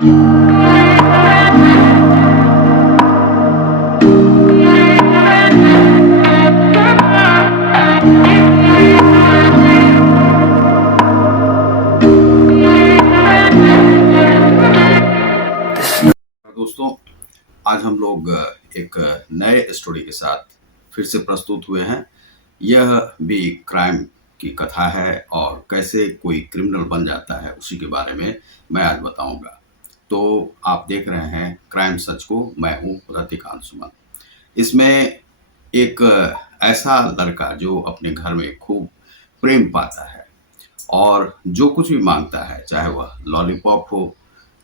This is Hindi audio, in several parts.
दोस्तों, आज हम लोग एक नए स्टोरी के साथ फिर से प्रस्तुत हुए हैं। यह भी क्राइम की कथा है और कैसे कोई क्रिमिनल बन जाता है उसी के बारे में मैं आज बताऊंगा। तो आप देख रहे हैं क्राइम सच को, मैं हूं रतिकांत सुमन। इसमें एक ऐसा लड़का जो अपने घर में खूब प्रेम पाता है और जो कुछ भी मांगता है, चाहे वह लॉलीपॉप हो,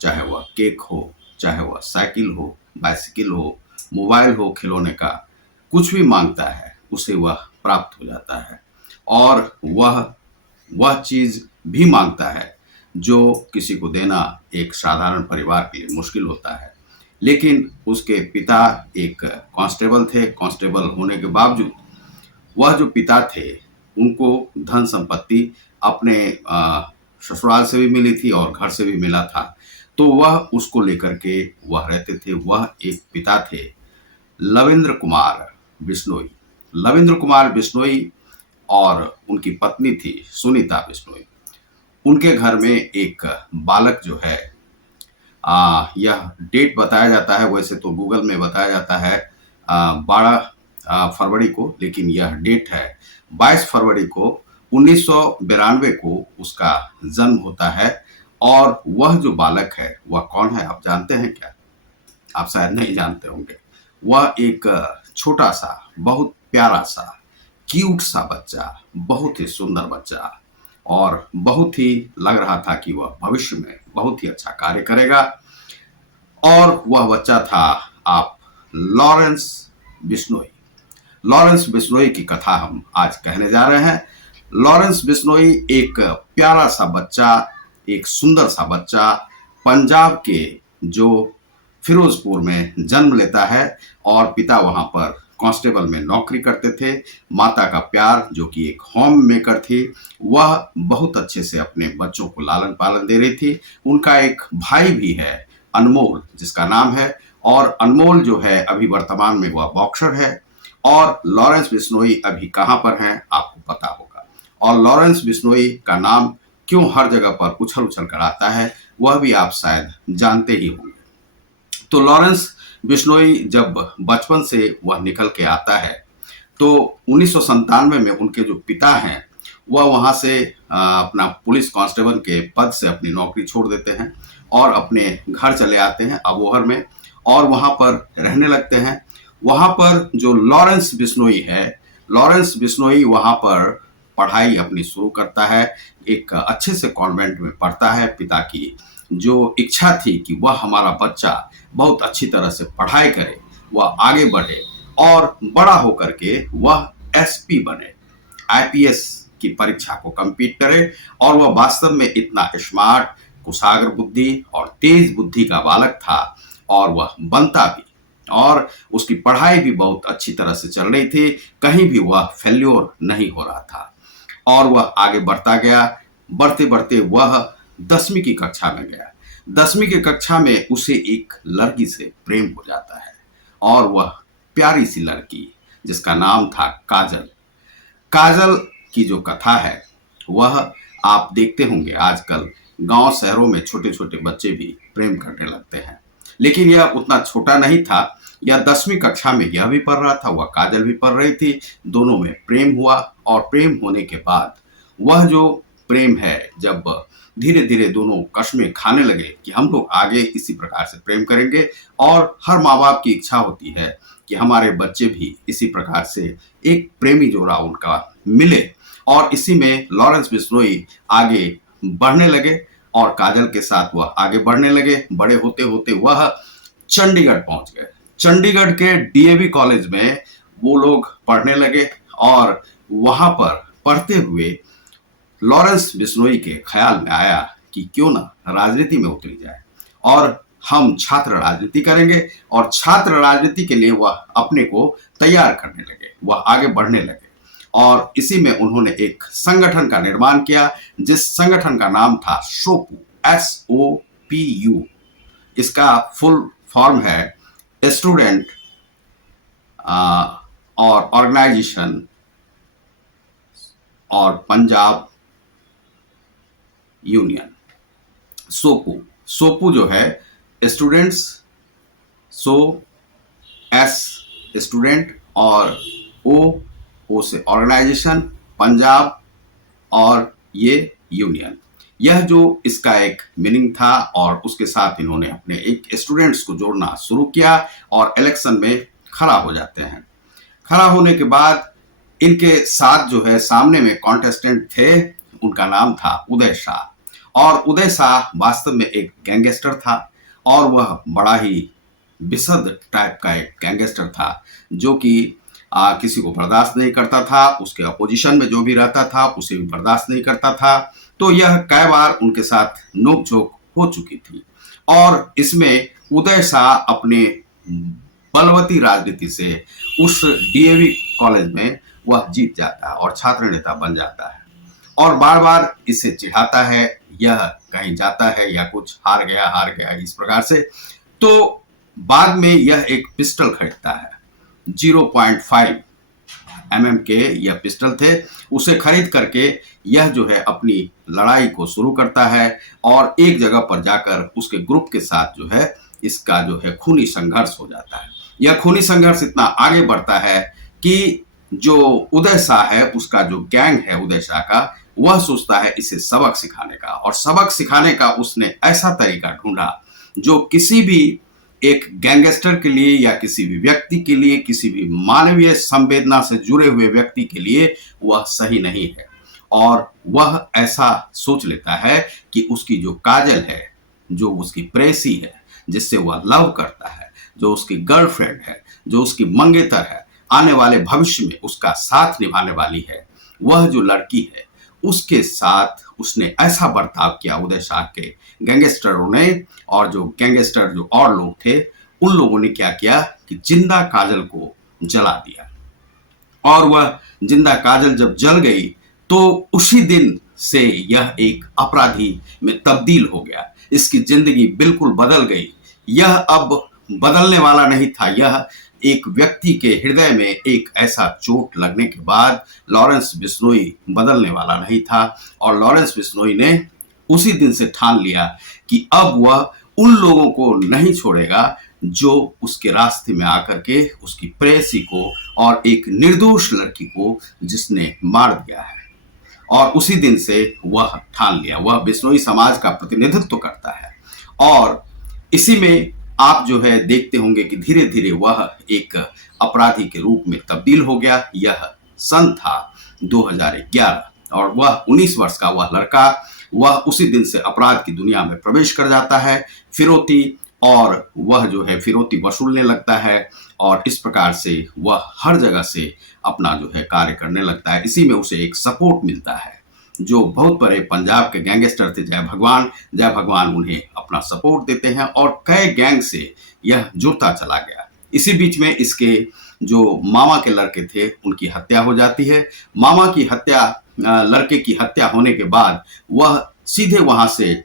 चाहे वह केक हो, चाहे वह साइकिल हो, बाइसिकल हो, मोबाइल हो खिलौने का, कुछ भी मांगता है उसे वह प्राप्त हो जाता है। और वह चीज़ भी मांगता है जो किसी को देना एक साधारण परिवार के लिए मुश्किल होता है। लेकिन उसके पिता एक कांस्टेबल थे। कांस्टेबल होने के बावजूद वह जो पिता थे, उनको धन संपत्ति अपने ससुराल से भी मिली थी और घर से भी मिला था। तो वह उसको लेकर के वह रहते थे। वह एक पिता थे, लवेंद्र कुमार बिश्नोई। लवेंद्र कुमार बिश्नोई और उनकी पत्नी थी सुनीता बिश्नोई। उनके घर में एक बालक जो है, यह डेट बताया जाता है, वैसे तो गूगल में बताया जाता है 12 फरवरी को, लेकिन यह डेट है 22 फरवरी को 1992 को उसका जन्म होता है। और वह जो बालक है वह कौन है आप जानते हैं क्या? आप शायद नहीं जानते होंगे। वह एक छोटा सा, बहुत प्यारा सा, क्यूट सा बच्चा, बहुत ही सुंदर बच्चा, और बहुत ही लग रहा था कि वह भविष्य में बहुत ही अच्छा कार्य करेगा। और वह बच्चा था आप लॉरेंस बिश्नोई। लॉरेंस बिश्नोई की कथा हम आज कहने जा रहे हैं। लॉरेंस बिश्नोई एक प्यारा सा बच्चा, एक सुंदर सा बच्चा, पंजाब के जो फिरोजपुर में जन्म लेता है और पिता वहां पर कांस्टेबल में नौकरी करते थे। माता का प्यार, जो कि एक होम मेकर थी, वह बहुत अच्छे से अपने बच्चों को लालन पालन दे रही थी। उनका एक भाई भी है, अनमोल, जिसका नाम है। और अनमोल जो है अभी वर्तमान में वह बॉक्सर है। और लॉरेंस बिश्नोई अभी कहां पर हैं आपको पता होगा। और लॉरेंस बिश्नोई का नाम क्यों हर जगह पर उछल उछल कर आता है वह भी आप शायद जानते ही होंगे। तो लॉरेंस बिश्नोई जब बचपन से वह निकल के आता है तो 1997 में उनके जो पिता हैं वह वहां से अपना पुलिस कांस्टेबल के पद से अपनी नौकरी छोड़ देते हैं और अपने घर चले आते हैं अबोहर में, और वहां पर रहने लगते हैं। वहां पर जो लॉरेंस बिश्नोई है, लॉरेंस बिश्नोई वहां पर पढ़ाई अपनी शुरू करता है। एक अच्छे से कॉन्वेंट में पढ़ता है। पिता की जो इच्छा थी कि वह हमारा बच्चा बहुत अच्छी तरह से पढ़ाई करे, वह आगे बढ़े और बड़ा होकर के वह एसपी बने, आईपीएस की परीक्षा को कंप्लीट करे। और वह वास्तव में इतना स्मार्ट, कुशाग्र बुद्धि और तेज बुद्धि का बालक था, और वह बनता भी। और उसकी पढ़ाई भी बहुत अच्छी तरह से चल रही थी, कहीं भी वह फेल्योर नहीं हो रहा था। और वह आगे बढ़ता गया। बढ़ते बढ़ते वह 10वीं की कक्षा में गया। 10वीं की कक्षा में उसे एक लड़की से प्रेम हो जाता है, और वह प्यारी सी लड़की जिसका नाम था काजल। काजल की जो कथा है वह आप देखते होंगे, आजकल गांव शहरों में छोटे छोटे बच्चे भी प्रेम करने लगते हैं। लेकिन यह उतना छोटा नहीं था। यह 10वीं कक्षा में यह भी पढ़ रहा था, वह काजल भी पढ़ रही थी। दोनों में प्रेम हुआ, और प्रेम होने के बाद वह जो प्रेम है, जब धीरे धीरे दोनों कस्में खाने लगे कि हम लोग आगे इसी प्रकार से प्रेम करेंगे, और हर माँ बाप की इच्छा होती है कि हमारे बच्चे भी इसी प्रकार से एक प्रेमी जोड़ा उनका मिले। और इसी में लॉरेंस बिश्नोई आगे बढ़ने लगे और काजल के साथ वह आगे बढ़ने लगे। बड़े होते होते वह चंडीगढ़ पहुंच गए। चंडीगढ़ के डीएवी कॉलेज में वो लोग पढ़ने लगे, और वहां पर पढ़ते हुए लॉरेंस बिश्नोई के ख्याल में आया कि क्यों ना राजनीति में उतरी जाए, और हम छात्र राजनीति करेंगे। और छात्र राजनीति के लिए वह अपने को तैयार करने लगे, वह आगे बढ़ने लगे। और इसी में उन्होंने एक संगठन का निर्माण किया, जिस संगठन का नाम था सोपू, SOPU। इसका फुल फॉर्म है स्टूडेंट और ऑर्गेनाइजेशन और पंजाब यूनियन, सोपू। सोपू जो है स्टूडेंट्स, सो एस स्टूडेंट और ओ से ऑर्गेनाइजेशन, पंजाब और ये यूनियन। यह जो इसका एक मीनिंग था और उसके साथ इन्होंने अपने एक स्टूडेंट्स को जोड़ना शुरू किया और इलेक्शन में खड़ा हो जाते हैं। खड़ा होने के बाद इनके साथ जो है सामने में कॉन्टेस्टेंट थे, उनका नाम था उदय शाह। और उदय शाह वास्तव में एक गैंगस्टर था और वह बड़ा ही विशद टाइप का एक गैंगस्टर था जो कि किसी को बर्दाश्त नहीं करता था, उसके अपोजिशन में जो भी रहता था उसे भी बर्दाश्त नहीं करता था। तो यह कई बार उनके साथ नोकझोंक हो चुकी थी और इसमें उदय शाह अपने बलवती राजनीति से उस डीएवी कॉलेज में वह जीत जाता है और छात्र नेता बन जाता है और बार बार इसे चिढ़ाता है, यह कहीं जाता है या कुछ हार गया इस प्रकार से। तो बाद में यह एक पिस्टल खरीदता है, 0.5 mm के यह पिस्टल थे। उसे खरीद करके यह जो है अपनी लड़ाई को शुरू करता है और एक जगह पर जाकर उसके ग्रुप के साथ जो है इसका जो है खूनी संघर्ष हो जाता है। यह खूनी संघर्ष इतना आगे बढ़ता है कि जो उदय शाह है, उसका जो गैंग है उदय शाह का, वह सोचता है इसे सबक सिखाने का, और सबक सिखाने का उसने ऐसा तरीका ढूंढा जो किसी भी एक गैंगस्टर के लिए या किसी भी व्यक्ति के लिए, किसी भी मानवीय संवेदना से जुड़े हुए व्यक्ति के लिए वह सही नहीं है। और वह ऐसा सोच लेता है कि उसकी जो काजल है, जो उसकी प्रेसी है, जिससे वह लव करता है, जो उसकी गर्लफ्रेंड है, जो उसकी मंगेतर है, आने वाले भविष्य में उसका साथ निभाने वाली है, वह जो लड़की है उसके साथ उसने ऐसा बर्ताव किया उदय शाह के गैंगस्टरों ने। और जो गैंगस्टर जो और लोग थे, उन लोगों ने क्या किया कि जिंदा काजल को जला दिया। और वह जिंदा काजल जब जल गई तो उसी दिन से यह एक अपराधी में तब्दील हो गया, इसकी जिंदगी बिल्कुल बदल गई। यह अब बदलने वाला नहीं था, यह एक व्यक्ति के हृदय में एक ऐसा चोट लगने के बाद लॉरेंस बिश्नोई बदलने वाला नहीं था। और लॉरेंस बिश्नोई ने उसी दिन से ठान लिया कि अब वह उन लोगों को नहीं छोड़ेगा जो उसके रास्ते में आकर के उसकी प्रेयसी को और एक निर्दोष लड़की को जिसने मार दिया है। और उसी दिन से वह ठान लिया, वह बिश्नोई समाज का प्रतिनिधित्व करता है। और इसी में आप जो है देखते होंगे कि धीरे धीरे वह एक अपराधी के रूप में तब्दील हो गया। यह सन था 2011 और वह 19 वर्ष का वह लड़का, वह उसी दिन से अपराध की दुनिया में प्रवेश कर जाता है, फिरौती, और वह जो है फिरौती वसूलने लगता है और इस प्रकार से वह हर जगह से अपना जो है कार्य करने लगता है। इसी में उसे एक सपोर्ट मिलता है, जो बहुत बड़े पंजाब के गैंगस्टर थे जय भगवान उन्हें अपना सपोर्ट देते हैं और कई गैंग से यह जुड़ता चला गया। इसी बीच में इसके जो मामा के लड़के थे उनकी हत्या हो जाती है। मामा की हत्या, लड़के की हत्या होने के बाद वह सीधे वहां से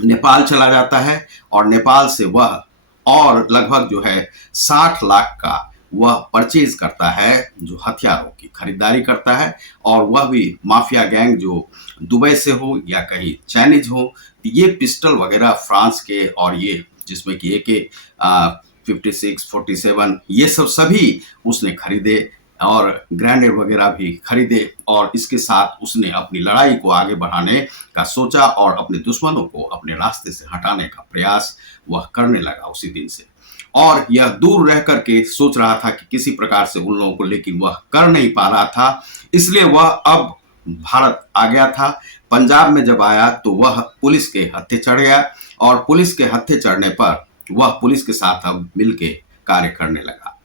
नेपाल चला जाता है और नेपाल से वह और लगभग जो है 60 लाख का वह परचेज करता है, जो हथियारों की खरीदारी करता है। और वह भी माफिया गैंग जो दुबई से हो या कहीं चाइनीज हो, ये पिस्टल वगैरह फ्रांस के, और ये जिसमें कि AK-56, 47 ये सब सभी उसने खरीदे और ग्रेनेड वगैरह भी खरीदे। और इसके साथ उसने अपनी लड़ाई को आगे बढ़ाने का सोचा और अपने दुश्मनों को अपने रास्ते से हटाने का प्रयास वह करने लगा उसी दिन से। और यह दूर रह करके सोच रहा था कि किसी प्रकार से उन लोगों को, लेकिन वह कर नहीं पा रहा था, इसलिए वह अब भारत आ गया था। पंजाब में जब आया तो वह पुलिस के हत्थे चढ़ गया और पुलिस के हत्थे चढ़ने पर वह पुलिस के साथ अब मिलके कार्य करने लगा।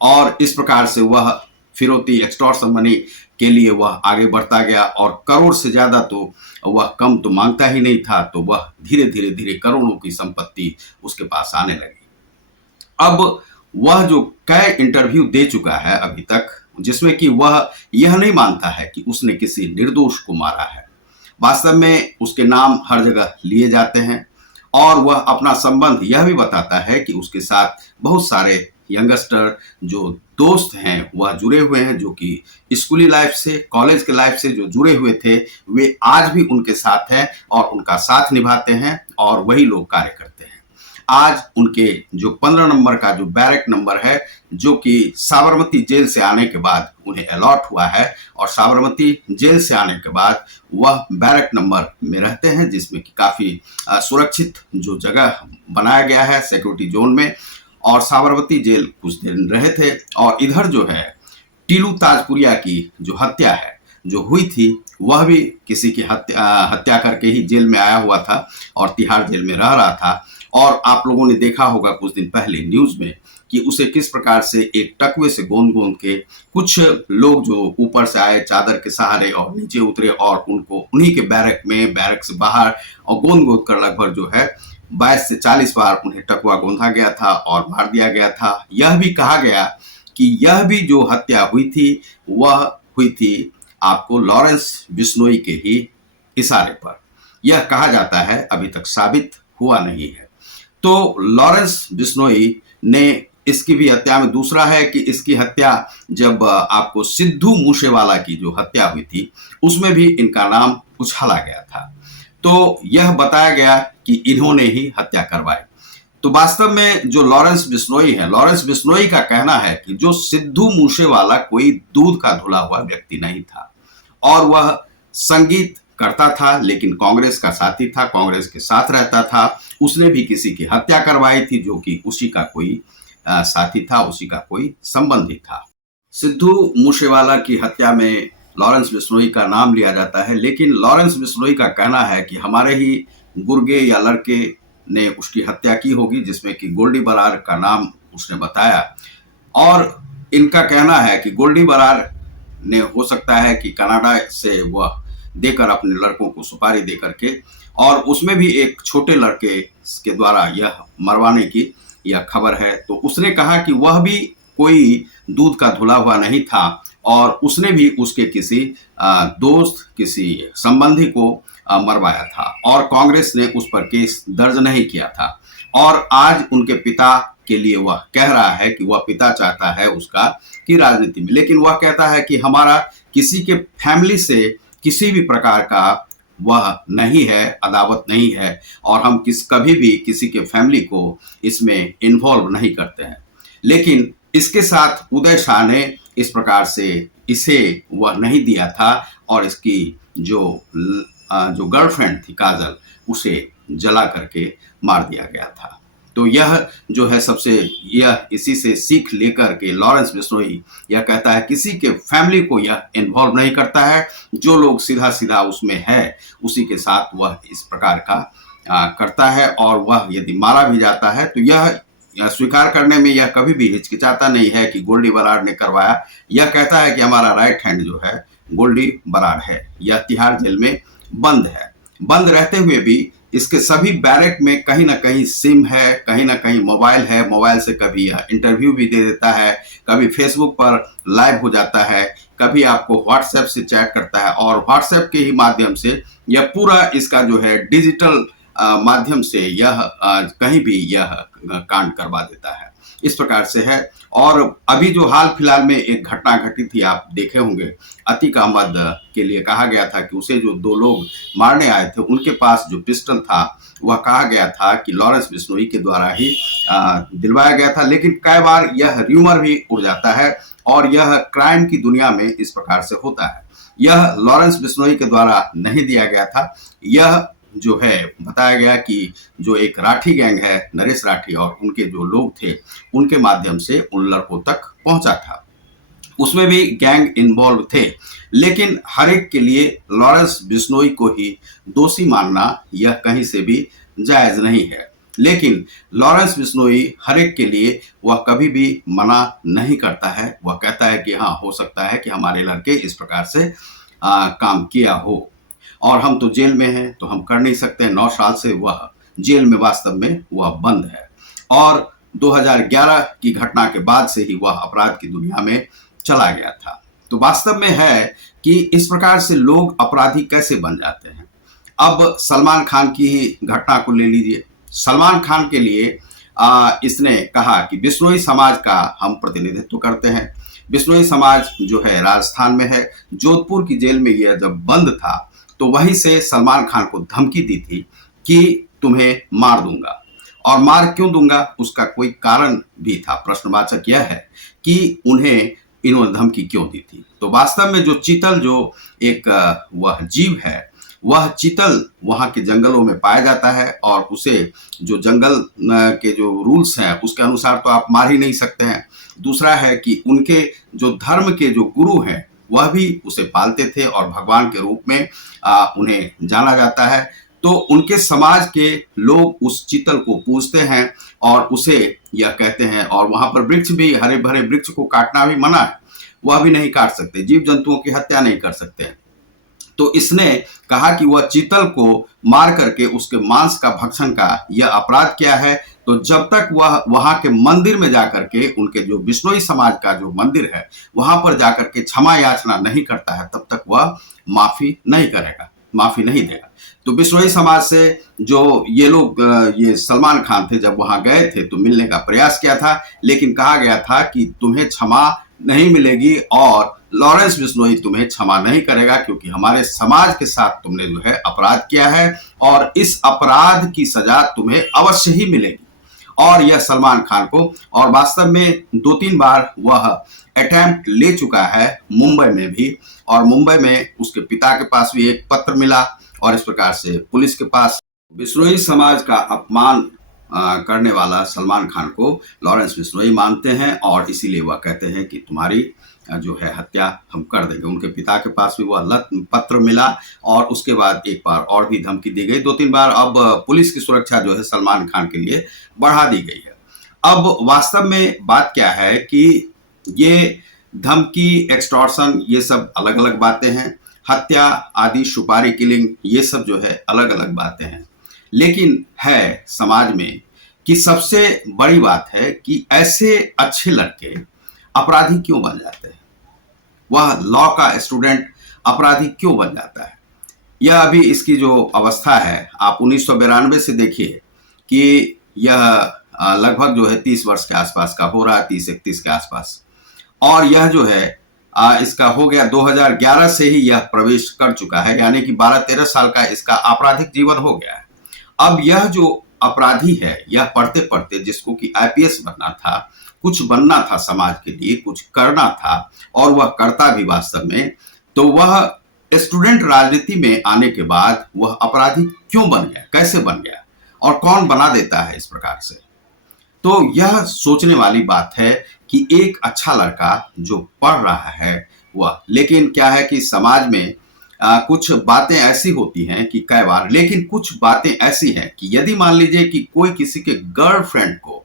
और इस प्रकार से वह फिरौती, एक्सटॉर्शन मनी के लिए वह आगे बढ़ता गया और करोड़ से ज्यादा तो वह कम तो मांगता ही नहीं था, तो वह धीरे धीरे करोड़ों की संपत्ति उसके पास आने लगी। अब वह जो कई इंटरव्यू दे चुका है अभी तक, जिसमें कि वह यह नहीं मानता है कि उसने किसी निर्दोष को मारा है। वास्तव में उसके नाम हर जगह लिए जाते हैं और वह अपना संबंध यह भी बताता है कि उसके साथ बहुत सारे यंगस्टर जो दोस्त हैं वह जुड़े हुए हैं, जो कि स्कूली लाइफ से, कॉलेज के लाइफ से जो जुड़े हुए थे, वे आज भी उनके साथ हैं और उनका साथ निभाते हैं और वही लोग कार्य करते हैं। आज उनके जो 15 नंबर का जो बैरक नंबर है, जो कि साबरमती जेल से आने के बाद उन्हें अलॉट हुआ है, और साबरमती जेल से आने के बाद वह बैरक नंबर में रहते हैं, जिसमें कि काफी सुरक्षित जो जगह बनाया गया है सिक्योरिटी जोन में। और साबरमती जेल कुछ दिन रहे थे, और इधर जो है टीलू ताजपुरिया की जो हत्या है जो हुई थी, वह भी किसी की हत्या करके ही जेल में आया हुआ था और तिहाड़ जेल में रह रहा था। और आप लोगों ने देखा होगा कुछ दिन पहले न्यूज में कि उसे किस प्रकार से एक टकवे से गोंद गोंद के कुछ लोग जो ऊपर से आए चादर के सहारे और नीचे उतरे और उनको उन्हीं के बैरक में, बैरक से बाहर और गोंद गोंद कर लगभग जो है 22 से 40 बार उन्हें टकवा गोंधा गया था और मार दिया गया था। यह भी कहा गया कि यह भी जो हत्या हुई थी वह हुई थी आपको लॉरेंस बिश्नोई के ही इशारे पर। यह कहा जाता है, अभी तक साबित हुआ नहीं है। तो लॉरेंस बिश्नोई ने इसकी भी हत्या में, दूसरा है कि इसकी हत्या जब आपको सिद्धू मूसेवाला की जो हत्या हुई थी उसमें भी इनका नाम उछाला गया था। तो यह बताया गया कि इन्होंने ही हत्या करवाई। तो वास्तव में जो लॉरेंस बिश्नोई है, लॉरेंस बिश्नोई का कहना है कि जो सिद्धू मूसेवाला कोई दूध का धुला हुआ व्यक्ति नहीं था, और वह संगीत करता था लेकिन कांग्रेस का साथी था, कांग्रेस के साथ रहता था। उसने भी किसी की हत्या करवाई थी जो कि उसी का कोई साथी था, उसी का कोई संबंधी था। सिद्धू मूसेवाला की हत्या में लॉरेंस बिश्नोई का नाम लिया जाता है, लेकिन लॉरेंस बिश्नोई का कहना है कि हमारे ही गुर्गे या लड़के ने उसकी हत्या की होगी, जिसमें कि गोल्डी बरार का नाम उसने बताया। और इनका कहना है कि गोल्डी बरार ने हो सकता है कि कनाडा से वह देकर अपने लड़कों को सुपारी दे करके, और उसमें भी एक छोटे लड़के के द्वारा यह मरवाने की यह खबर है। तो उसने कहा कि वह भी कोई दूध का धुला हुआ नहीं था, और उसने भी उसके किसी दोस्त, किसी संबंधी को मरवाया था, और कांग्रेस ने उस पर केस दर्ज नहीं किया था। और आज उनके पिता के लिए वह कह रहा है कि वह पिता चाहता है उसका कि राजनीति में, लेकिन वह कहता है कि हमारा किसी के फैमिली से किसी भी प्रकार का वह नहीं है, अदावत नहीं है, और हम कभी भी किसी के फैमिली को इसमें इन्वॉल्व नहीं करते हैं। लेकिन इसके साथ उदय शाह ने इस प्रकार से इसे वह नहीं दिया था, और इसकी जो गर्लफ्रेंड थी काजल, उसे जला करके मार दिया गया था। तो यह जो है सबसे, यह इसी से सीख लेकर के लॉरेंस बिश्नोई यह कहता है किसी के फैमिली को यह इन्वॉल्व नहीं करता है, जो लोग सीधा सीधा उसमें है उसी के साथ वह इस प्रकार का करता है, और वह यदि मारा भी जाता है तो यह स्वीकार करने में यह कभी भी हिचकिचाता नहीं है कि गोल्डी बरार ने करवाया। यह कहता है कि हमारा राइट हैंड जो है गोल्डी बरार है। यह तिहाड़ जेल में बंद है। बंद रहते हुए भी इसके सभी बैरक में कहीं ना कहीं सिम है, कहीं ना कहीं मोबाइल है। मोबाइल से कभी यह इंटरव्यू भी दे देता है, कभी फेसबुक पर लाइव हो जाता है, कभी आपको व्हाट्सएप से चैट करता है, और व्हाट्सएप के ही माध्यम से यह पूरा इसका जो है डिजिटल माध्यम से यह कहीं भी यह कांड करवा देता है। इस प्रकार से है। और अभी जो हाल फिलहाल में एक घटना घटी थी, आप देखे होंगे, अतीक अहमद के लिए कहा गया था कि उसे जो दो लोग मारने आए थे उनके पास जो पिस्टल था वह कहा गया था कि लॉरेंस बिश्नोई के द्वारा ही दिलवाया गया था। लेकिन कई बार यह र्यूमर भी उड़ जाता है, और यह क्राइम की दुनिया में इस प्रकार से होता है। यह लॉरेंस बिश्नोई के द्वारा नहीं दिया गया था। यह जो है बताया गया कि जो एक राठी गैंग है, नरेश राठी और उनके जो लोग थे, उनके माध्यम से उन लड़कों तक पहुंचा था। उसमें भी गैंग इन्वॉल्व थे, लेकिन हर एक के लिए लॉरेंस बिश्नोई को ही दोषी मानना यह कहीं से भी जायज नहीं है। लेकिन लॉरेंस बिश्नोई हर एक के लिए वह कभी भी मना नहीं करता है। वह कहता है कि हाँ, हो सकता है कि हमारे लड़के इस प्रकार से काम किया हो, और हम तो जेल में हैं तो हम कर नहीं सकते। 9 साल से वह जेल में वास्तव में वह बंद है, और 2011 की घटना के बाद से ही वह अपराध की दुनिया में चला गया था। तो वास्तव में है कि इस प्रकार से लोग अपराधी कैसे बन जाते हैं। अब सलमान खान की ही घटना को ले लीजिए। सलमान खान के लिए इसने कहा कि बिश्नोई समाज का हम प्रतिनिधित्व करते हैं। बिश्नोई समाज जो है राजस्थान में है। जोधपुर की जेल में यह जब बंद था तो वहीं से सलमान खान को धमकी दी थी कि तुम्हें मार दूंगा। और मार क्यों दूंगा उसका कोई कारण भी था। प्रश्नवाचक यह है कि उन्हें इन्होंने धमकी क्यों दी थी। तो वास्तव में जो चीतल जो एक वह जीव है, वह चीतल वहां के जंगलों में पाया जाता है और उसे जो जंगल के जो रूल्स हैं उसके अनुसार तो आप मार ही नहीं सकते हैं। दूसरा है कि उनके जो धर्म के जो गुरु हैं वह भी उसे पालते थे और भगवान के रूप में उन्हें जाना जाता है। तो उनके समाज के लोग उस चीतल को पूजते हैं और उसे यह कहते हैं। और वहां पर वृक्ष भी, हरे भरे वृक्ष को काटना भी मना है, वह भी नहीं काट सकते, जीव जंतुओं की हत्या नहीं कर सकते। तो इसने कहा कि वह चीतल को मार करके उसके मांस का भक्षण का यह अपराध किया है। तो जब तक वह वहां के मंदिर में जाकर के, उनके जो बिश्नोई समाज का जो मंदिर है वहां पर जाकर के क्षमा याचना नहीं करता है, तब तक वह माफी नहीं करेगा, माफी नहीं देगा। तो बिश्नोई समाज से जो ये लोग, ये सलमान खान थे, जब वहां गए थे तो मिलने का प्रयास किया था, लेकिन कहा गया था कि तुम्हें क्षमा नहीं मिलेगी और लॉरेंस बिश्नोई तुम्हें क्षमा नहीं करेगा, क्योंकि हमारे समाज के साथ तुमने जो है अपराध किया है और इस अपराध की सजा तुम्हें अवश्य ही मिलेगी। और यह सलमान खान को, और वास्तव में 2-3 बार वह अटेम्प्ट ले चुका है मुंबई में भी, और मुंबई में उसके पिता के पास भी एक पत्र मिला और इस प्रकार से पुलिस के पास। बिश्नोई समाज का अपमान करने वाला सलमान खान को लॉरेंस बिश्नोई मानते हैं और इसीलिए वह कहते हैं कि तुम्हारी जो है हत्या हम कर देंगे। उनके पिता के पास भी वह पत्र मिला और उसके बाद एक बार और भी धमकी दी गई, 2-3 बार। अब पुलिस की सुरक्षा जो है सलमान खान के लिए बढ़ा दी गई है। अब वास्तव में बात क्या है कि ये धमकी, एक्सटॉर्शन, ये सब अलग अलग बातें हैं। हत्या आदि, सुपारी किलिंग, ये सब जो है अलग अलग बातें हैं। लेकिन है समाज में कि सबसे बड़ी बात है कि ऐसे अच्छे लड़के अपराधी क्यों बन जाते हैं। वह लॉ का स्टूडेंट अपराधी क्यों बन जाता है। यह अभी इसकी जो अवस्था है, आप 1992 से देखिए कि यह लगभग जो है 30 वर्ष के आसपास का हो रहा है, 30-31 के आसपास। और यह जो है इसका हो गया 2011 से ही यह प्रवेश कर चुका है, यानी कि 12-13 साल का इसका आपराधिक जीवन हो गया है। अब यह जो अपराधी है, यह पढ़ते पढ़ते, जिसको कि आईपीएस बनना था, कुछ बनना था समाज के लिए, कुछ करना था और वह करता भी वास्तव में, तो वह स्टूडेंट राजनीति में आने के बाद वह अपराधी क्यों बन गया, कैसे बन गया और कौन बना देता है इस प्रकार से। तो यह सोचने वाली बात है कि एक अच्छा लड़का जो पढ़ रहा है वह, लेकिन क्या है कि समाज में कुछ बातें ऐसी होती हैं कि कई बार, लेकिन कुछ बातें ऐसी हैं कि यदि मान लीजिए कि कोई किसी के गर्लफ्रेंड को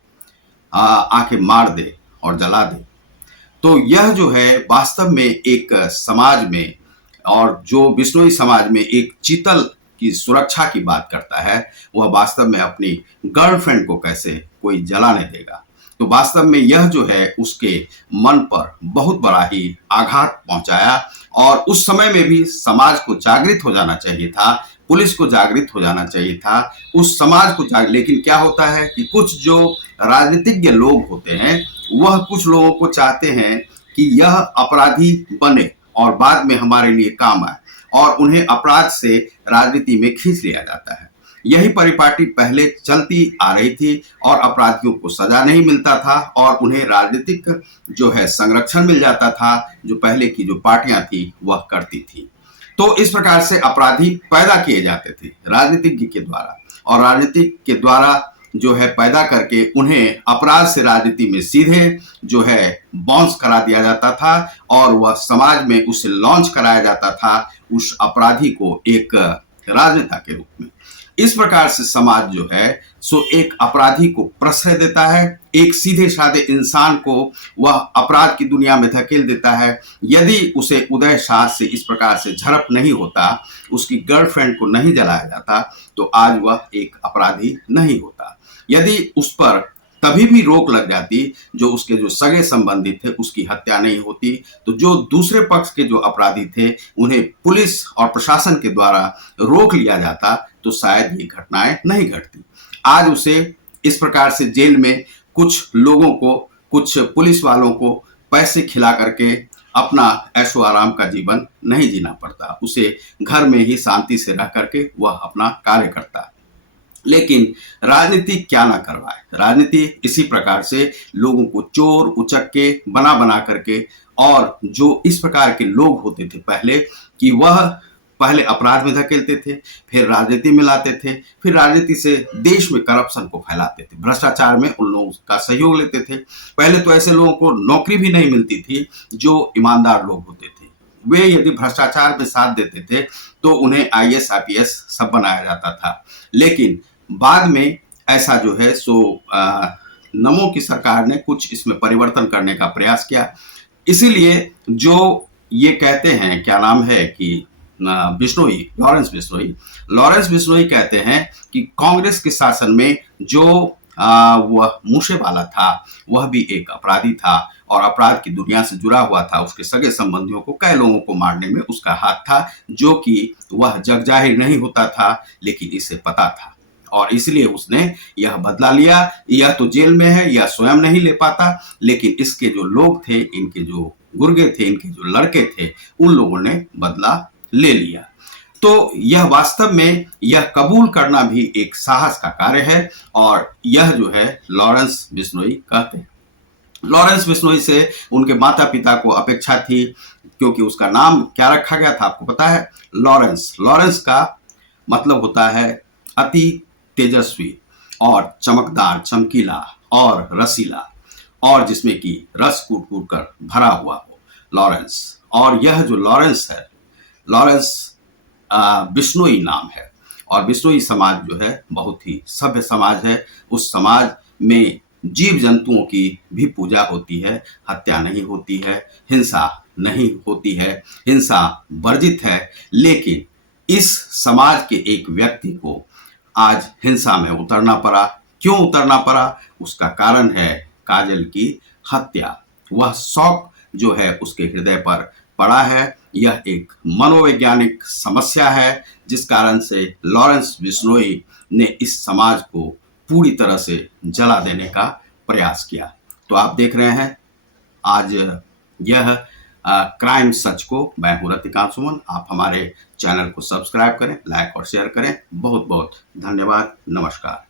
आके मार दे और जला दे, तो यह जो है वास्तव में एक समाज में, और जो बिश्नोई समाज में एक चीतल की सुरक्षा की बात करता है, वह वास्तव में अपनी गर्लफ्रेंड को कैसे कोई जलाने देगा। तो वास्तव में यह जो है उसके मन पर बहुत बड़ा ही आघात पहुंचाया। और उस समय में भी समाज को जागृत हो जाना चाहिए था, पुलिस को जागृत हो जाना चाहिए था, उस समाज को लेकिन क्या होता है कि कुछ जो राजनीतिज्ञ लोग होते हैं वह कुछ लोगों को चाहते हैं कि यह अपराधी बने और बाद में हमारे लिए काम आए, और उन्हें अपराध से राजनीति में खींच लिया जाता है। यही परिपाटी पहले चलती आ रही थी और अपराधियों को सजा नहीं मिलता था और उन्हें राजनीतिक जो है संरक्षण मिल जाता था, जो पहले की जो पार्टियां थी वह करती थी। तो इस प्रकार से अपराधी पैदा किए जाते थे राजनीतिज्ञ के द्वारा, और राजनीतिक के द्वारा जो है पैदा करके उन्हें अपराध से राजनीति में सीधे जो है बाउंस करा दिया जाता था और वह समाज में उसे लॉन्च कराया जाता था उस अपराधी को एक राजनेता के रूप में। इस प्रकार से समाज जो है सो एक अपराधी को प्रश्रय देता है, एक सीधे साधे इंसान को वह अपराध की दुनिया में धकेल देता है। यदि उसे उदय साहस से इस प्रकार से झड़प नहीं होता, उसकी गर्लफ्रेंड को नहीं जलाया जाता, तो आज वह एक अपराधी नहीं होता। यदि उस पर कभी भी रोक लग जाती, जो उसके जो सगे संबंधी थे उसकी हत्या नहीं होती, तो जो दूसरे पक्ष के जो अपराधी थे उन्हें पुलिस और प्रशासन के द्वारा रोक लिया जाता, तो शायद ये घटनाएं नहीं घटती। आज उसे इस प्रकार से जेल में कुछ लोगों को, कुछ पुलिस वालों को पैसे खिला करके अपना ऐशो आराम का जीवन नहीं जीना पड़ता। उसे घर में ही शांति से रह करके वह अपना कार्य करता। लेकिन राजनीति क्या ना करवाए, राजनीति इसी प्रकार से लोगों को चोर उचक्के बना बना करके, और जो इस प्रकार के लोग होते थे पहले, कि वह पहले अपराध में धकेलते थे, फिर राजनीति में लाते थे, फिर राजनीति से देश में करप्शन को फैलाते थे, भ्रष्टाचार में उन लोगों का सहयोग लेते थे। पहले तो ऐसे लोगों को नौकरी भी नहीं मिलती थी जो ईमानदार लोग होते थे। वे यदि भ्रष्टाचार में साथ देते थे तो उन्हें आईएएस आईपीएस सब बनाया जाता था। लेकिन बाद में ऐसा जो है सो नमो की सरकार ने कुछ इसमें परिवर्तन करने का प्रयास किया। इसीलिए जो ये कहते हैं, क्या नाम है कि बिश्नोई, लॉरेंस बिश्नोई कहते हैं कि कांग्रेस के शासन में जो वह मूसेवाला था वह भी एक अपराधी था और अपराध की दुनिया से जुड़ा हुआ था। उसके सगे संबंधियों को, कई लोगों को मारने में उसका हाथ था, जो कि वह जग जाहिर नहीं होता था, लेकिन इसे पता था और इसलिए उसने यह बदला लिया। यह तो जेल में है, यह स्वयं नहीं ले पाता, लेकिन इसके जो लोग थे, इनके जो गुर्गे थे, इनके जो लड़के थे, उन लोगों ने बदला ले लिया। तो यह वास्तव में यह कबूल करना भी एक साहस का कार्य है और यह जो है लॉरेंस बिश्नोई कहते हैं। लॉरेंस बिश्नोई से उनके माता पिता को अपेक्षा थी, क्योंकि उसका नाम क्या रखा गया था आपको पता है? लॉरेंस का मतलब होता है अति तेजस्वी और चमकदार, चमकीला और रसीला, और जिसमें कि रस कूट कूट कर भरा हुआ हो, लॉरेंस। और यह जो लॉरेंस है, लॉरेंस बिश्नोई नाम है। और बिश्नोई समाज जो है बहुत ही सभ्य समाज है। उस समाज में जीव जंतुओं की भी पूजा होती है, हत्या नहीं होती है, हिंसा नहीं होती है, हिंसा वर्जित है। लेकिन इस समाज के एक व्यक्ति को आज हिंसा में उतरना पड़ा। क्यों उतरना पड़ा? उसका कारण है काजल की हत्या। वह शौक जो है उसके हृदय पर पड़ा है। यह एक मनोवैज्ञानिक समस्या है, जिस कारण से लॉरेंस बिश्नोई ने इस समाज को पूरी तरह से जला देने का प्रयास किया। तो आप देख रहे हैं आज यह क्राइम सच को। मैं हूं रतिकांत सुमन। आप हमारे चैनल को सब्सक्राइब करें, लाइक और शेयर करें। बहुत बहुत धन्यवाद। नमस्कार।